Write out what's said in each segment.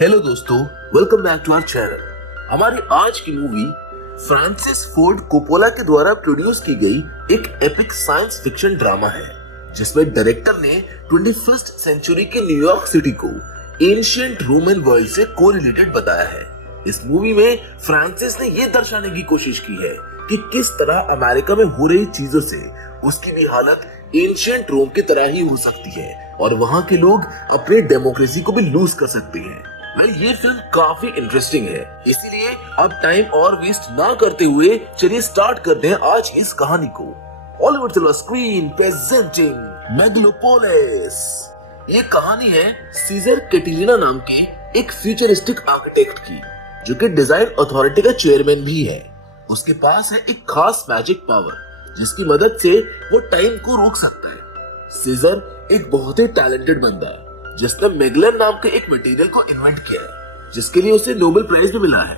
Hello दोस्तों, welcome back to our channel. हमारी आज की मूवी फ्रांसिस फोर्ड कोपोला के द्वारा प्रोड्यूस की गई एक एपिक साइंस फिक्शन ड्रामा है, जिसमें डायरेक्टर ने 21st सेंचुरी के न्यूयॉर्क सिटी को एंशिएंट रोमन वर्ल्ड से कोरिलेटेड बताया है। इस मूवी में फ्रांसिस ने यह दर्शाने की कोशिश की है कि किस तरह अमेरिका में हो रही चीजों से उसकी भी हालत एंशिएंट रोम की तरह ही हो सकती है और वहां के लोग अपनी डेमोक्रेसी को भी लूज कर सकते हैं। ये फिल्म काफी इंटरेस्टिंग है, इसीलिए अब टाइम और वेस्ट ना करते हुए चलिए स्टार्ट करते हैं आज इस कहानी को। Hollywood silver screen presenting megalopolis. ये कहानी है सीजर कैटिलिना नाम के एक फ्यूचरिस्टिक आर्किटेक्ट की, जो कि डिजाइन अथॉरिटी का चेयरमैन भी है। उसके पास है एक खास मैजिक पावर जिसकी मदद से वो टाइम को रोक सकता है। सीजर एक बहुत ही टैलेंटेड बंदा है जिसने मेगलन नाम के एक मटेरियल को इन्वेंट किया है, जिसके लिए उसे नोबेल प्राइज भी मिला है।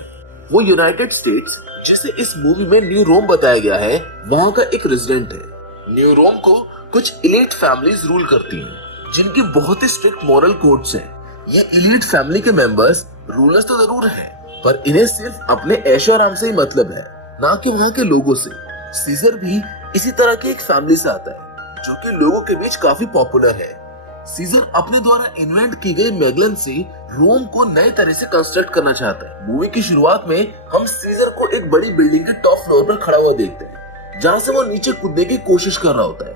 वो यूनाइटेड स्टेट्स, जिसे इस मूवी में न्यू रोम बताया गया है, वहाँ का एक रेजिडेंट है। न्यू रोम को कुछ इलीट फैमिलीज रूल करती हैं, जिनकी बहुत ही स्ट्रिक्ट मॉरल कोड्स हैं। ये इलीट फैमिली के मेंबर्स रूलर्स तो जरूर हैं, पर इन्हें सिर्फ अपने ऐशो आराम से ही मतलब है, ना कि वहाँ के लोगों से। सीजर भी इसी तरह की एक फैमिली से आता है, जो कि लोगों के बीच काफी पॉपुलर है। सीजर अपने द्वारा इन्वेंट की गई मेगलन से रोम को नए तरह से कंस्ट्रक्ट करना चाहता है। मूवी की शुरुआत में हम सीजर को एक बड़ी बिल्डिंग के टॉप फ्लोर पर खड़ा हुआ देखते हैं, जहाँ से वो नीचे कूदने की कोशिश कर रहा होता है,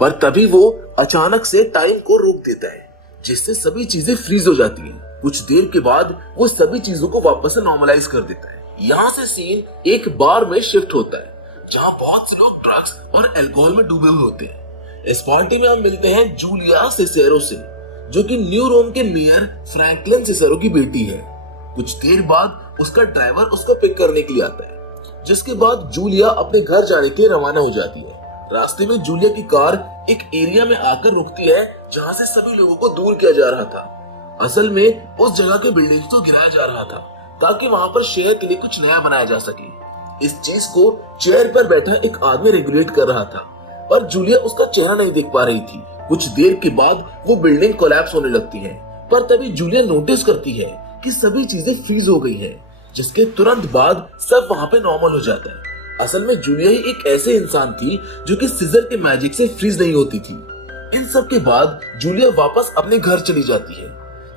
पर तभी वो अचानक से टाइम को रोक देता है, जिससे सभी चीजें फ्रीज हो जाती हैं। कुछ देर के बाद वो सभी चीजों को वापस से नॉर्मलाइज कर देता है। यहाँ से सीन एक बार में शिफ्ट होता है, जहाँ बहुत से लोग ड्रग्स और अल्कोहल में डूबे हुए होते हैं। इस पार्टी में हम मिलते हैं जूलिया सिसेरो से, जो कि न्यू रोम के मेयर फ्रैंकलिन सिसेरो की बेटी है। कुछ देर बाद उसका ड्राइवर उसको पिक करने के लिए आता है, जिसके बाद जूलिया अपने घर जाने के लिए रवाना हो जाती है। रास्ते में जूलिया की कार एक एरिया में आकर रुकती है, जहाँ से सभी लोगों को दूर किया जा रहा था। असल में उस जगह के बिल्डिंग्स को गिराया जा रहा था, ताकि वहाँ पर शहर के लिए कुछ नया बनाया जा सके। इस चीज को चेयर पर बैठा एक आदमी रेगुलेट कर रहा था, पर जूलिया उसका चेहरा नहीं देख पा रही थी। कुछ देर के बाद वो बिल्डिंग कोलैप्स होने लगती है, पर तभी जूलिया नोटिस करती है कि सभी चीजें फ्रीज हो गई हैं, जिसके तुरंत बाद सब वहाँ पे नॉर्मल हो जाता है। असल में जूलिया ही एक ऐसे इंसान थी जो कि सीजर के मैजिक से फ्रीज नहीं होती थी। इन सब के बाद जूलिया वापस अपने घर चली जाती है,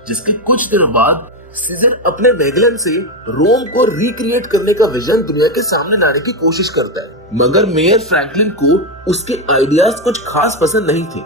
जिसके कुछ दिनों बाद सीजर अपने मेगलन से रोम को रिक्रिएट करने का विजन दुनिया के सामने लाने की कोशिश करता है, मगर मेयर फ्रैंकलिन को उसके आइडियाज कुछ खास पसंद नहीं थे,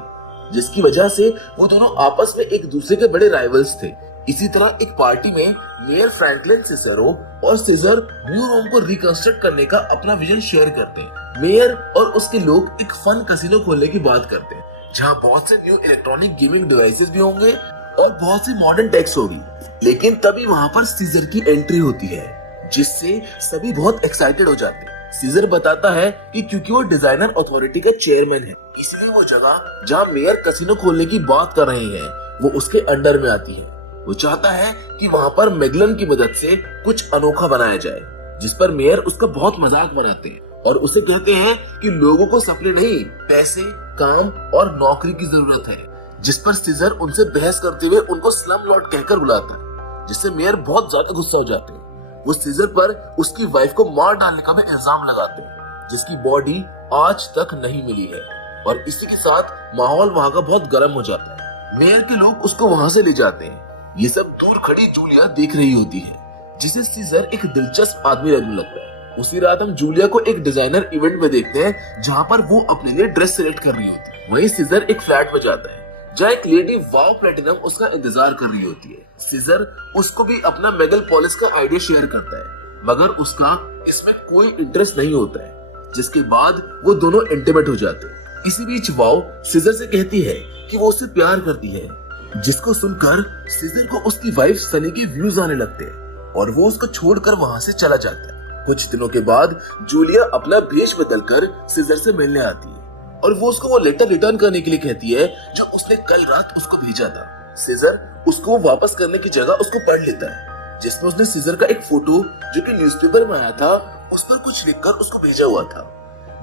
जिसकी वजह से वो दोनों आपस में एक दूसरे के बड़े राइवल्स थे। इसी तरह एक पार्टी में मेयर फ्रैंकलिन सिसेरो और सीजर न्यू रोम को रिकंस्ट्रक्ट करने का अपना विजन शेयर करते हैं। मेयर और उसके लोग एक फन कैसीनो खोलने की बात करते हैं, जहाँ बहुत से न्यू इलेक्ट्रॉनिक गेमिंग डिवाइसेस भी होंगे और बहुत सी मॉडर्न टेक्स होगी। लेकिन तभी वहाँ पर सीजर की एंट्री होती है, जिससे सभी बहुत एक्साइटेड हो जाते हैं। सीजर बताता है कि क्योंकि वो डिजाइनर अथॉरिटी का चेयरमैन है, इसलिए वो जगह जहाँ मेयर कैसीनो खोलने की बात कर रहे हैं वो उसके अंडर में आती है। वो चाहता है कि वहाँ पर मेगलन की मदद से कुछ अनोखा बनाया जाए, जिस पर मेयर उसका बहुत मजाक बनाते हैं और उसे कहते हैं कि लोगों को सपने नहीं, पैसे, काम और नौकरी की जरूरत है, जिस पर सीजर उनसे बहस करते हुए उनको स्लम लॉर्ड कहकर बुलाता है, जिससे मेयर बहुत ज्यादा गुस्सा हो जाते हैं। वो सीजर पर उसकी वाइफ को मार डालने का भी इल्जाम लगाते हैं, जिसकी बॉडी आज तक नहीं मिली है, और इसी के साथ माहौल वहाँ का बहुत गर्म हो जाता है। मेयर के लोग उसको वहाँ से ले जाते हैं। ये सब दूर खड़ी जूलिया देख रही होती है, जिसे सीजर एक दिलचस्प आदमी लगने लगता है। उसी रात हम जूलिया को एक डिजाइनर इवेंट में देखते हैं, जहाँ पर वो अपने लिए ड्रेस सिलेक्ट कर रही होती है। वहीं सीजर एक फ्लैट में जाता है, जहाँ एक लेडी वाव प्लेटिनम उसका इंतजार कर रही होती है। सीजर उसको भी अपना मेगालोपोलिस का आइडिया शेयर करता है, मगर उसका इसमें कोई इंटरेस्ट नहीं होता है, जिसके बाद वो दोनों इंटीमेट हो जाते हैं। इसी बीच वाव सीजर से कहती है कि वो उससे प्यार करती है, जिसको सुनकर सीजर को उसकी वाइफ सनी के व्यूज आने लगते हैं और वो उसको छोड़कर वहाँ से चला जाता है। कुछ दिनों के बाद जूलिया अपना भेष बदलकर सीजर से मिलने आती है और वो उसको वो लेटर रिटर्न करने के लिए कहती है जो उसने कल रात उसको भेजा था। सीजर उसको वापस करने की जगह उसको पढ़ लेता है, जिसमें उसने सीजर का एक फोटो जो कि न्यूज़पेपर में आया था उस पर कुछ लिखकर उसको भेजा हुआ था।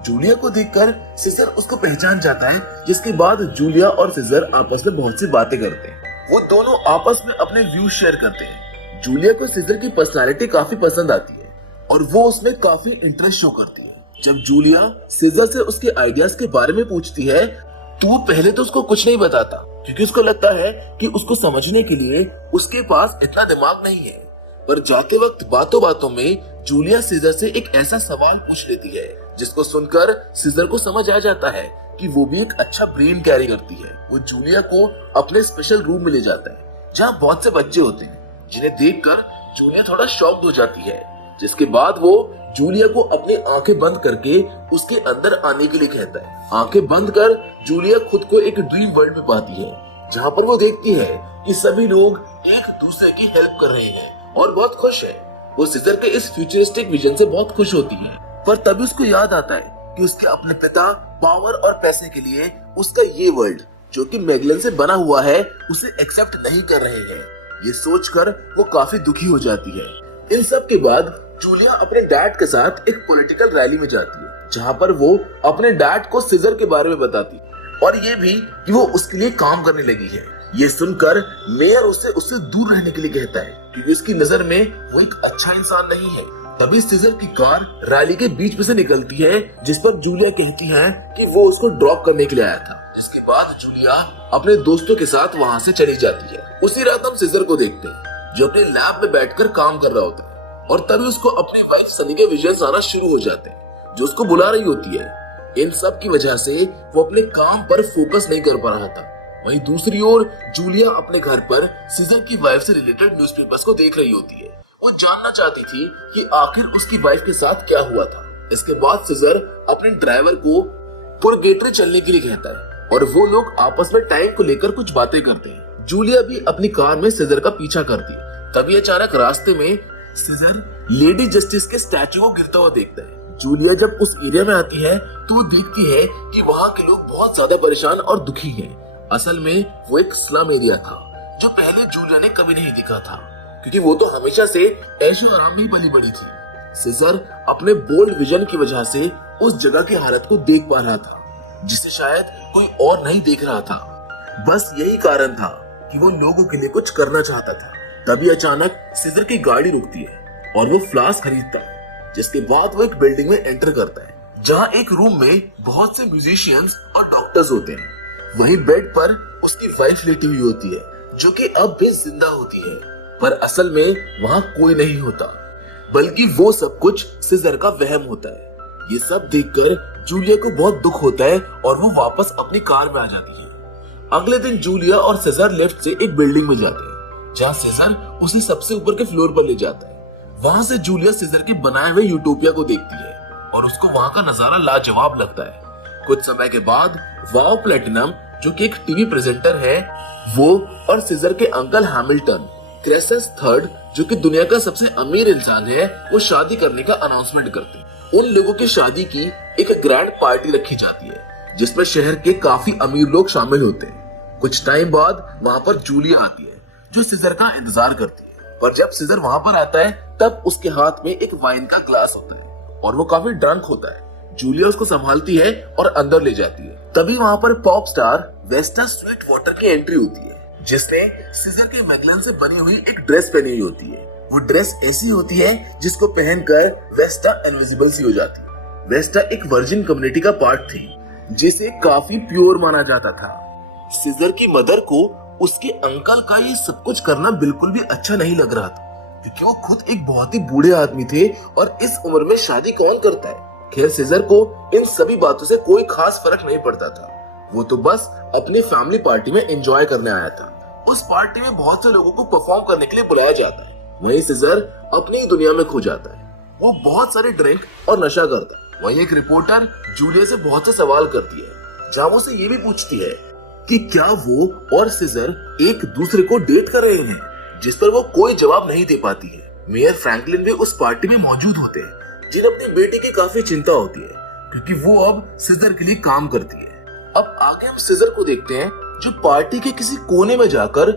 जूलिया को देखकर सीजर उसको पहचान जाता है, जिसके बाद जूलिया और सीजर आपस में बहुत सी बातें करते हैं। वो दोनों आपस में अपने व्यू शेयर करते हैं जूलिया को सीजर की पर्सनालिटी काफी पसंद आती है और वो उसमें काफी इंटरेस्ट शो करती है। जब जूलिया सीजर से उसके आइडियाज के बारे में पूछती है तो वो पहले तो उसको कुछ नहीं बताता, क्योंकि उसको लगता है कि उसको समझने के लिए उसके पास इतना दिमाग नहीं है। पर जाते वक्त बातों बातों में जूलिया सीजर से एक ऐसा सवाल पूछ लेती है जिसको सुनकर सीजर को समझ आ जाता है कि वो भी एक अच्छा ब्रेन कैरी करती है। वो जूलिया को अपने स्पेशल रूम में ले जाता है जहाँ बहुत से बच्चे होते हैं, जिन्हें देखकर जूलिया थोड़ा शॉक्ड हो जाती है। जिसके बाद वो जूलिया को अपनी आंखें बंद करके उसके अंदर आने के लिए कहता है। आंखें बंद कर जूलिया खुद को एक ड्रीम वर्ल्ड में पाती है जहाँ पर वो देखती है कि सभी लोग एक दूसरे की हेल्प कर रहे हैं और बहुत खुश है। वो सीजर के इस फ्यूचरिस्टिक विजन से बहुत खुश होती है, पर तभी उसको याद आता है कि उसके अपने पिता पावर और पैसे के लिए उसका ये वर्ल्ड जो कि मैगलन से बना हुआ है उसे एक्सेप्ट नहीं कर रहे हैं। ये सोचकर वो काफी दुखी हो जाती है। इन सब के बाद जूलिया अपने डैड के साथ एक पॉलिटिकल रैली में जाती है जहाँ पर वो अपने डैड को सीजर के बारे में बताती है और ये भी कि वो उसके लिए काम करने लगी है। ये सुनकर मेयर उससे दूर रहने के लिए कहता है क्योंकि उसकी नजर में वो एक अच्छा इंसान नहीं है। तभी सीजर की कार रैली के बीच में से निकलती है जिस पर जूलिया कहती है कि वो उसको ड्रॉप करने के लिए आया था। जिसके बाद जूलिया अपने दोस्तों के साथ वहाँ से चली जाती है। उसी रात हम सीजर को देखते हैं जो अपने लैब में बैठकर काम कर रहा होता है और तभी उसको अपनी वाइफ सनी के विजन्स आना शुरू हो जाते हैं जो उसको बुला रही होती है। इन सब की वजह से वो अपने काम पर फोकस नहीं कर पा रहा था। वहीं दूसरी ओर जूलिया अपने घर पर सीजर की वाइफ से रिलेटेड न्यूज़पेपर्स को देख रही होती है। वो जानना चाहती थी कि आखिर उसकी वाइफ के साथ क्या हुआ था। इसके बाद सीजर अपने ड्राइवर को पुरगेटरी चलने के लिए कहता है और वो लोग आपस में टाइम को लेकर कुछ बातें करते हैं। जूलिया भी अपनी कार में सीजर का पीछा करती है। तभी अचानक रास्ते में सीजर लेडी जस्टिस के स्टैचू को गिरता हुआ देखता है। जूलिया जब उस एरिया में आती है तो वो देखती है कि वहाँ के लोग बहुत ज्यादा परेशान और दुखी हैं। असल में वो एक स्लम एरिया था जो पहले जूलिया ने कभी नहीं देखा था, क्योंकि वो तो हमेशा से ऐशो आराम में पली बड़ी थी। सीजर अपने बोल्ड विजन की वजह से उस जगह की हालत को देख पा रहा था जिसे शायद कोई और नहीं देख रहा था। बस यही कारण था कि वो लोगों के लिए कुछ करना चाहता था। तभी अचानक सीजर की गाड़ी रुकती है और वो फ्लास्क खरीदता है। जिसके बाद वो एक बिल्डिंग में एंटर करता है जहाँ एक रूम में बहुत से म्यूजिशियंस और डॉक्टर्स होते हैं। वहीं बेड पर उसकी वाइफ लेटी हुई होती है जो कि अब भी जिंदा होती है, पर असल में वहाँ कोई नहीं होता बल्कि वो सब कुछ सीजर का वहम होता है। ये सब देखकर जूलिया को बहुत दुख होता है और वो वापस अपनी कार में आ जाती है। अगले दिन जूलिया और सीजर लिफ्ट से एक बिल्डिंग में जाते हैं जहाँ सीजर उसे सबसे ऊपर के फ्लोर पर ले जाता है। वहां से जूलिया सीजर के बनाए हुए यूटोपिया को देखती है और उसको वहां का नजारा लाजवाब लगता है। कुछ समय के बाद वाओ प्लेटिनम जो कि एक टीवी प्रेजेंटर है, वो और सीजर के अंकल हैमिल्टन क्रेसस थर्ड जो कि दुनिया का सबसे अमीर इंसान है, वो शादी करने का अनाउंसमेंट करते हैं। उन लोगों की शादी की एक ग्रैंड पार्टी रखी जाती है जिसमें शहर के काफी अमीर लोग शामिल होते हैं। कुछ टाइम बाद वहां पर जूलिया आती है जो सीजर का इंतजार करती है, पर जब सीजर वहां पर आता है तब उसके हाथ में एक वाइन का ग्लास होता है और वो काफी ड्रंक होता है। जूलिया उसको संभालती है और अंदर ले जाती है। तभी वहां पर pop star Vesta Sweet Water की एंट्री होती है जिसने सीजर के मैगलन से बनी हुई एक ड्रेस पहनी हुई होती है। वो ड्रेस ऐसी होती है जिसको पहनकर वेस्टा इनविजिबल सी हो जाती है। वेस्टा एक वर्जिन कम्युनिटी का पार्ट थी जिसे काफी प्योर माना जाता था। सीजर की मदर को उसके अंकल का ये सब कुछ करना बिल्कुल भी अच्छा नहीं लग रहा था क्योंकि वो खुद एक बहुत ही बूढ़े आदमी थे और इस उम्र में शादी कौन करता है। खैर सीजर को इन सभी बातों से कोई खास फर्क नहीं पड़ता था। वो तो बस अपनी फैमिली पार्टी में एंजॉय करने आया था। उस पार्टी में बहुत से लोगों को परफॉर्म करने के लिए बुलाया जाता है। वहीं सीजर अपनी ही दुनिया में खो जाता है। वो बहुत सारे ड्रिंक और नशा करता है। वहीं एक रिपोर्टर जूलिया से बहुत से सवाल करती है जहाँ वो से ये भी पूछती है कि क्या वो और सीजर एक दूसरे को डेट कर रहे हैं, जिस पर वो कोई जवाब नहीं दे पाती है। मेयर फ्रैंकलिन भी उस पार्टी में मौजूद होते हैं जिन्हें अपनी बेटी की काफी चिंता होती है क्योंकि वो अब सीजर के लिए काम करती है। अब आगे हम सीजर को देखते हैं जो पार्टी के किसी कोने में जाकर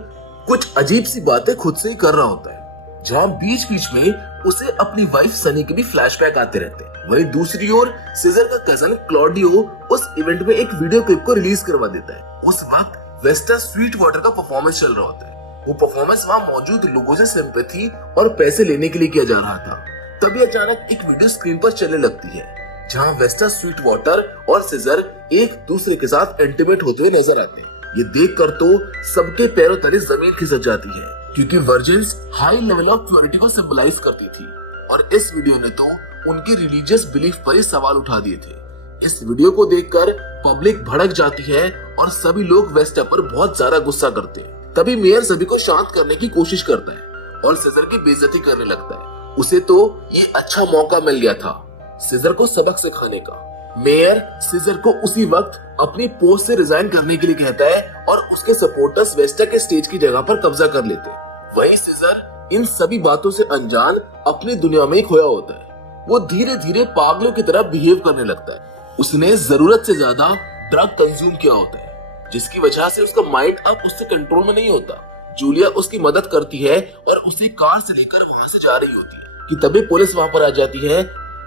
कुछ अजीब सी बातें खुद से ही कर रहा होता है, जहाँ बीच बीच में उसे अपनी वाइफ सनी के भी फ्लैशबैक आते रहते हैं। वहीं दूसरी ओर सीजर का कजन क्लॉडियो उस इवेंट में एक वीडियो क्लिप को रिलीज करवा देता है। उस वक्त वेस्टा स्वीट वाटर का परफॉर्मेंस चल रहा होता है वो परफॉर्मेंस वहाँ मौजूद लोगों से सिंपैथी और पैसे लेने के लिए किया जा रहा था। तभी अचानक एक वीडियो स्क्रीन पर चलने लगती है जहाँ वेस्टा स्वीट वाटर और सीजर एक दूसरे के साथ इंटीमेट होते हुए नजर आते हैं। ये देखकर तो सबके पैरों तले जमीन खिसक जाती है, क्योंकि virgins high level of purity को सिंबलाइज करती थी और इस वीडियो ने तो उनके रिलीजियस बिलीफ पर ही सवाल उठा दिए थे। इस वीडियो को देखकर पब्लिक भड़क जाती है और सभी लोग वेस्टा पर बहुत ज्यादा गुस्सा करते हैं। तभी मेयर सभी को शांत करने की कोशिश करता है और सीजर की बेइज्जती करने लगता है। उसे तो ये अच्छा मौका मिल गया था सीजर को सबक सिखाने का। मेयर सीजर को उसी वक्त अपनी पोस्ट से रिजाइन करने के लिए कहता है और उसके सपोर्टर्स वेस्टा के स्टेज की जगह पर कब्जा कर लेते हैं। वहीं सीजर इन सभी बातों से अनजान अपनी दुनिया में ही खोया होता है। वो धीरे धीरे पागलों की तरह बिहेव करने लगता है। उसने जरूरत से ज्यादा ड्रग कंज्यूम किया होता है, जिसकी वजह से उसका माइंड अब उससे कंट्रोल में नहीं होता। जूलिया उसकी मदद करती है और उसे कार से लेकर वहां से जा रही होती है कि तभी पुलिस वहां पर आ जाती है,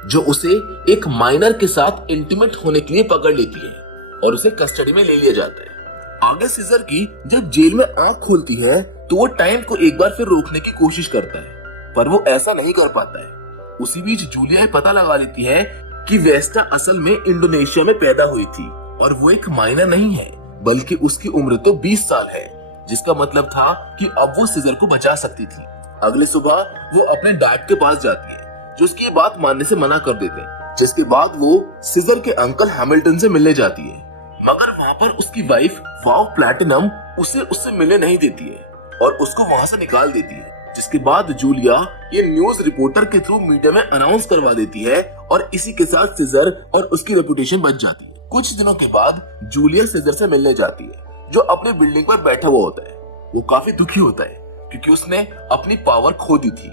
जो उसे एक माइनर के साथ इंटीमेट होने के लिए पकड़ लेती है और उसे कस्टडी में ले लिया जाता है। आगे सीजर की जब जेल में आंख खुलती है तो वो टाइम को एक बार फिर रोकने की कोशिश करता है, पर वो ऐसा नहीं कर पाता है। उसी बीच जूलिया पता लगा लेती है कि वेस्टा असल में इंडोनेशिया में पैदा हुई थी और वो एक माइनर नहीं है, बल्कि उसकी उम्र तो 20 साल है, जिसका मतलब था कि अब वो सीजर को बचा सकती थी। अगले सुबह वो अपने डैड के पास जाती है, जो उसकी ये बात मानने से मना कर देते हैं, जिसके बाद वो सीजर के अंकल हैमिल्टन से मिलने जाती है। मगर वहाँ पर उसकी वाइफ वाव प्लैटिनम उससे मिलने नहीं देती है और उसको वहाँ से निकाल देती है। जिसके बाद जूलिया ये न्यूज रिपोर्टर के थ्रू मीडिया में अनाउंस करवा देती है और इसी के साथ सीजर और उसकी रेपुटेशन बच जाती है। कुछ दिनों के बाद जूलिया सीजर से मिलने जाती है, जो अपने बिल्डिंग पर बैठा हुआ होता है। वो काफी दुखी होता है क्योंकि उसने अपनी पावर खो दी थी,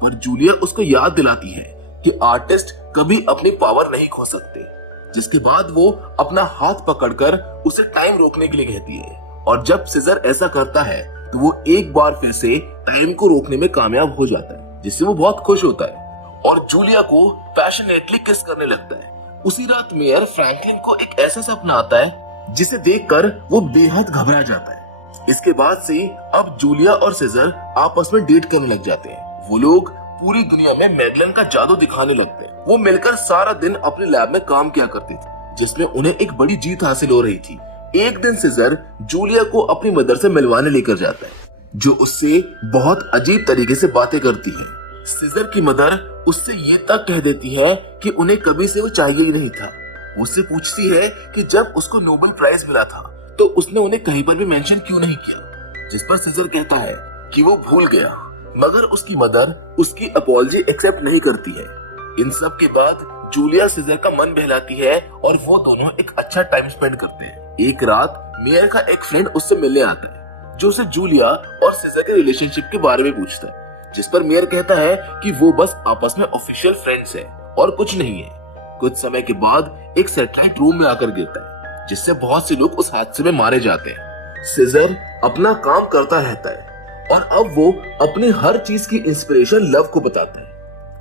पर जूलिया उसको याद दिलाती है कि आर्टिस्ट कभी अपनी पावर नहीं खो सकते। जिसके बाद वो अपना हाथ पकड़कर उसे टाइम रोकने के लिए कहती है और जब सीजर ऐसा करता है तो वो एक बार फिर से टाइम को रोकने में कामयाब हो जाता है, जिससे वो बहुत खुश होता है और जूलिया को पैशनेटली किस करने लगता है। उसी रात मेयर फ्रैंकलिन को एक ऐसा सपना आता है जिसे देखकर वो बेहद घबरा जाता है। इसके बाद से अब जूलिया और सीजर आपस में डेट करने लग जाते हैं। वो लोग पूरी दुनिया में मैगलन का जादू दिखाने लगते हैं। वो मिलकर सारा दिन अपने लैब में काम किया करते थे, जिसमें उन्हें एक बड़ी जीत हासिल हो रही थी। एक दिन सीजर जूलिया को अपनी मदर से मिलवाने लेकर जाता है, जो उससे बहुत अजीब तरीके से बातें करती है। सीजर की मदर उससे ये तक कह देती है कि उन्हें कभी से वो चाहिए ही नहीं था। उससे पूछती है कि जब उसको नोबेल प्राइज मिला था तो उसने उन्हें कहीं पर भी मेंशन क्यों नहीं किया, जिस पर सीजर कहता है कि वो भूल गया। मगर उसकी मदर उसकी अपॉलजी एक्सेप्ट नहीं करती है। इन सब के बाद जूलिया सीजर का मन बहलाती है और वो दोनों एक अच्छा टाइम स्पेंड करते हैं। एक रात मेयर का एक फ्रेंड उससे मिलने आता है, जो उसे जूलिया और सीजर के रिलेशनशिप के बारे में पूछता है, जिस पर मेयर कहता है कि वो बस आपस में ऑफिशियल फ्रेंड्स हैं और कुछ नहीं है। कुछ समय के बाद एक सैटेलाइट रूम में आकर गिरता है, जिससे बहुत से लोग उस हादसे में मारे जाते हैं। सीजर अपना काम करता रहता है और अब वो अपनी हर चीज की इंस्पिरेशन लव को बताता है।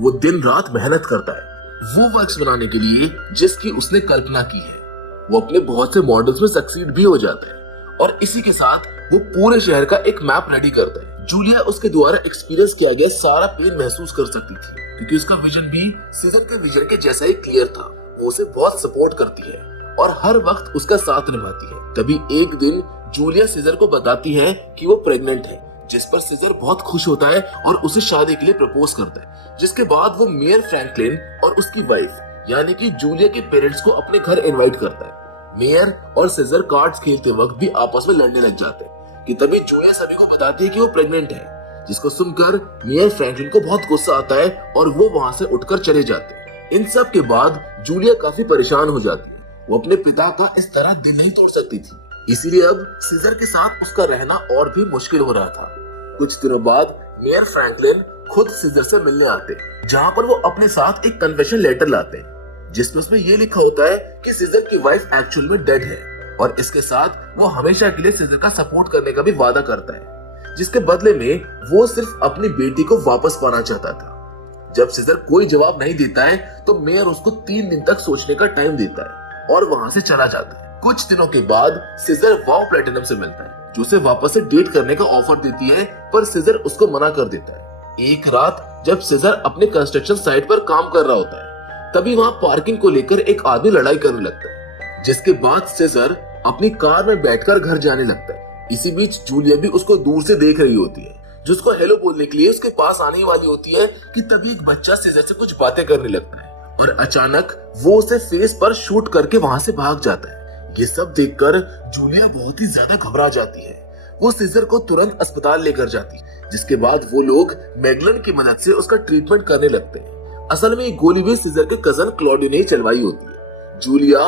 वो दिन रात मेहनत करता है वो वर्क्स बनाने के लिए जिसकी उसने कल्पना की है। वो अपने बहुत से मॉडल्स में सक्सीड भी हो जाता है और इसी के साथ वो पूरे शहर का एक मैप रेडी करता है। जूलिया उसके द्वारा एक्सपीरियंस किया गया सारा पेन महसूस कर सकती थी, क्योंकि उसका विजन भी सीजर के विजन के जैसा ही क्लियर था। वो उसे बहुत सपोर्ट करती है और हर वक्त उसका साथ निभाती है। तभी एक दिन जूलिया सीजर को बताती है कि वो प्रेग्नेंट है, जिस पर सीजर बहुत खुश होता है और उसे शादी के लिए प्रपोज करता है। जिसके बाद वो मेयर फ्रैंकलिन और उसकी वाइफ यानी कि जूलिया के पेरेंट्स को अपने घर इनवाइट करता है। मेयर और सीजर कार्ड्स खेलते वक्त भी आपस में लड़ने लग जाते हैं कि तभी जूलिया सभी को बताती है कि वो प्रेग्नेंट है, जिसको सुनकर मेयर फ्रैंकलिन को बहुत गुस्सा आता है और वो वहां से उठकर चले जाते हैं। इन सब के बाद जूलिया काफी परेशान हो जाती है। वो अपने पिता का इस तरह दिल नहीं तोड़ सकती थी, इसीलिए अब सीजर के साथ उसका रहना और भी मुश्किल हो रहा था। कुछ दिनों बाद मेयर फ्रैंकलिन खुद सीजर से मिलने आते हैं, जहाँ पर वो अपने साथ एक कन्फेशन लेटर लाते हैं, जिसमें उसमें ये लिखा होता है कि सीजर की वाइफ एक्चुअल में डेड है और इसके साथ वो हमेशा के लिए सीजर का सपोर्ट करने का भी वादा करता है, जिसके बदले में वो सिर्फ अपनी बेटी को वापस पाना चाहता था। जब सीजर कोई जवाब नहीं देता है तो मेयर उसको 3 दिन तक सोचने का टाइम देता है और वहां से चला जाता है। कुछ दिनों के बाद सीजर वाव प्लैटिनम से मिलता है, जो उसे वापस से डेट करने का ऑफर देती है, पर सीजर उसको मना कर देता है। एक रात जब सीजर अपने कंस्ट्रक्शन साइट पर काम कर रहा होता है, तभी वहाँ पार्किंग को लेकर एक आदमी लड़ाई करने लगता है, जिसके बाद सीजर अपनी कार में बैठकर घर जाने लगता है। इसी बीच जूलिया भी उसको दूर से देख रही होती है, जो उसको हेलो बोलने के लिए उसके पास आने वाली होती है कि तभी एक बच्चा सीजर से कुछ बातें करने लगता है और अचानक वो उसे फेस पर शूट करके वहां से भाग जाता है। ये सब देखकर जूलिया बहुत ही ज्यादा घबरा जाती है। वो सीजर को तुरंत अस्पताल लेकर जाती है, जिसके बाद वो लोग मैगलन की मदद से उसका ट्रीटमेंट करने लगते हैं। असल में ये गोली भी सीजर के कजन क्लॉडियो ने चलवाई होती है। जूलिया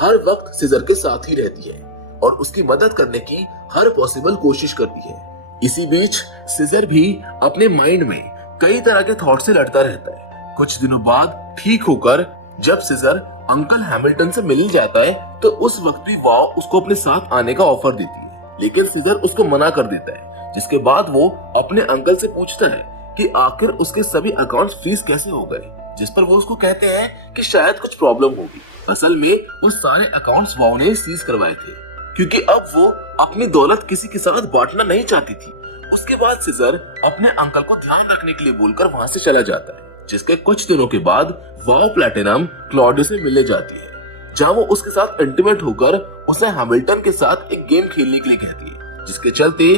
हर वक्त सीजर के साथ ही रहती है और उसकी मदद करने की हर पॉसिबल कोशिश करती है। इसी बीच सीजर भी अपने माइंड में कई तरह के थॉट से लड़ता रहता है। कुछ दिनों बाद ठीक होकर जब सीजर अंकल हैमिल्टन से मिल जाता है, तो उस वक्त भी वाव उसको अपने साथ आने का ऑफर देती है, लेकिन सीजर उसको मना कर देता है। जिसके बाद वो अपने अंकल से पूछता है कि आखिर उसके सभी अकाउंट्स फ्रीज कैसे हो गए, जिस पर वो उसको कहते हैं कि शायद कुछ प्रॉब्लम होगी। असल में वो सारे अकाउंट्स वाव ने सीज करवाए थे, क्योंकि अब वो अपनी दौलत किसी के साथ बांटना नहीं चाहती थी। उसके बाद सीजर अपने अंकल को ध्यान रखने के लिए बोलकर वहां से चला जाता है, जिसके कुछ दिनों के बाद वाव प्लैटिनम क्लॉडियो से मिलने जाती है, जहां वो उसके साथ इंटीमेट होकर उसे हैमिल्टन के साथ एक गेम खेलने के लिए कहती है, जिसके चलते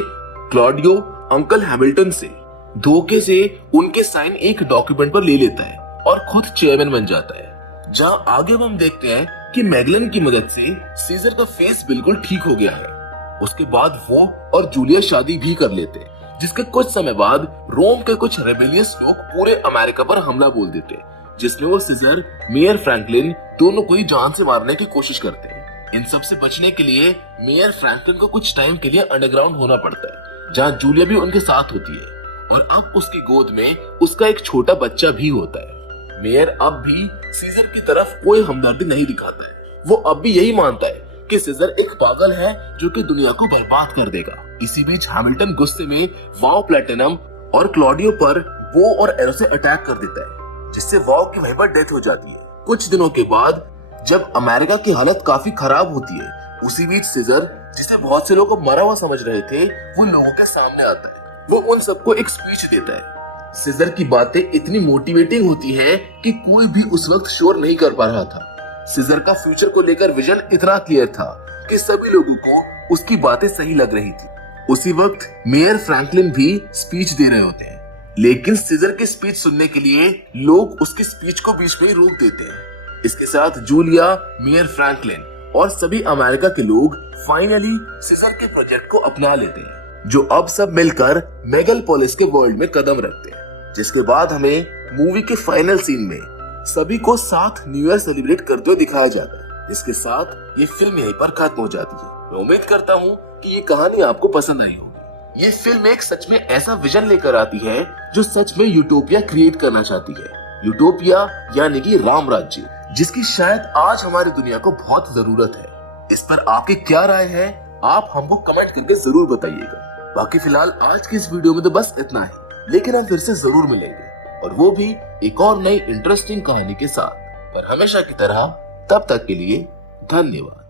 क्लॉडियो अंकल हैमिल्टन से धोखे से उनके साइन एक डॉक्यूमेंट पर ले लेता है और खुद चेयरमैन बन जाता है। जहां आगे हम देखते हैं कि मैगलन की मदद से सीजर का फेस बिल्कुल ठीक हो गया है। उसके बाद वो और जूलिया शादी भी कर लेते हैं, जिसके कुछ समय बाद रोम के कुछ रेबेलियस लोग पूरे अमेरिका पर हमला बोल देते हैं, जिसमें वो सीजर, मेयर फ्रैंकलिन दोनों को ही जान से मारने की कोशिश करते हैं। इन सब से बचने के लिए मेयर फ्रैंकलिन को कुछ टाइम के लिए अंडरग्राउंड होना पड़ता है, जहाँ जूलिया भी उनके साथ होती है और अब उसकी गोद में उसका एक छोटा बच्चा भी होता है। मेयर अब भी सीजर की तरफ कोई हमदर्दी नहीं दिखाता है। वो अब भी यही मानता है कि सीजर एक पागल है जो कि दुनिया को बर्बाद कर देगा। इसी बीच हैमिल्टन गुस्से में वाव प्लैटिनम और क्लॉडियो पर बो और एरो से अटैक कर देता है, जिससे वाव की वहीं पर डेथ हो जाती है। कुछ दिनों के बाद जब अमेरिका की हालत काफी खराब होती है, उसी बीच सीजर, जिसे बहुत से लोग मरा हुआ समझ रहे थे, वो लोगों के सामने आता है। वो उन सबको एक स्पीच देता है। सीजर की बातें इतनी मोटिवेटिंग होती है कि कोई भी उस वक्त श्योर नहीं कर पा रहा था। सीजर का फ्यूचर को लेकर विजन इतना क्लियर था कि सभी लोगों को उसकी बातें सही लग रही थी। उसी वक्त मेयर फ्रैंकलिन भी स्पीच दे रहे होते हैं, लेकिन सीजर की स्पीच सुनने के लिए लोग उसकी स्पीच को बीच में ही रोक देते हैं। इसके साथ जूलिया, मेयर फ्रैंकलिन और सभी अमेरिका के लोग फाइनली सीजर के प्रोजेक्ट को अपना लेते हैं, जो अब सब मिलकर मेगालोपोलिस के वर्ल्ड में कदम रखते हैं। जिसके बाद हमें मूवी के फाइनल सीन में सभी को साथ न्यू ईयर सेलिब्रेट करते हुए दिखाया जाता है। इसके साथ ये फिल्म यहीं पर खत्म हो जाती है। मैं उम्मीद करता हूँ कि ये कहानी आपको पसंद आई होगी। ये फिल्म एक सच में ऐसा विजन लेकर आती है जो सच में यूटोपिया क्रिएट करना चाहती है। यूटोपिया यानी कि राम राज्य, जिसकी शायद आज हमारी दुनिया को बहुत जरूरत है। इस पर आपकी क्या राय है, आप हमको कमेंट करके जरूर बताइएगा। बाकी फिलहाल आज की इस वीडियो में तो बस इतना ही, लेकिन हम फिर से जरूर मिलेंगे, और वो भी एक और नई इंटरेस्टिंग कहानी के साथ। पर हमेशा की तरह तब तक के लिए धन्यवाद।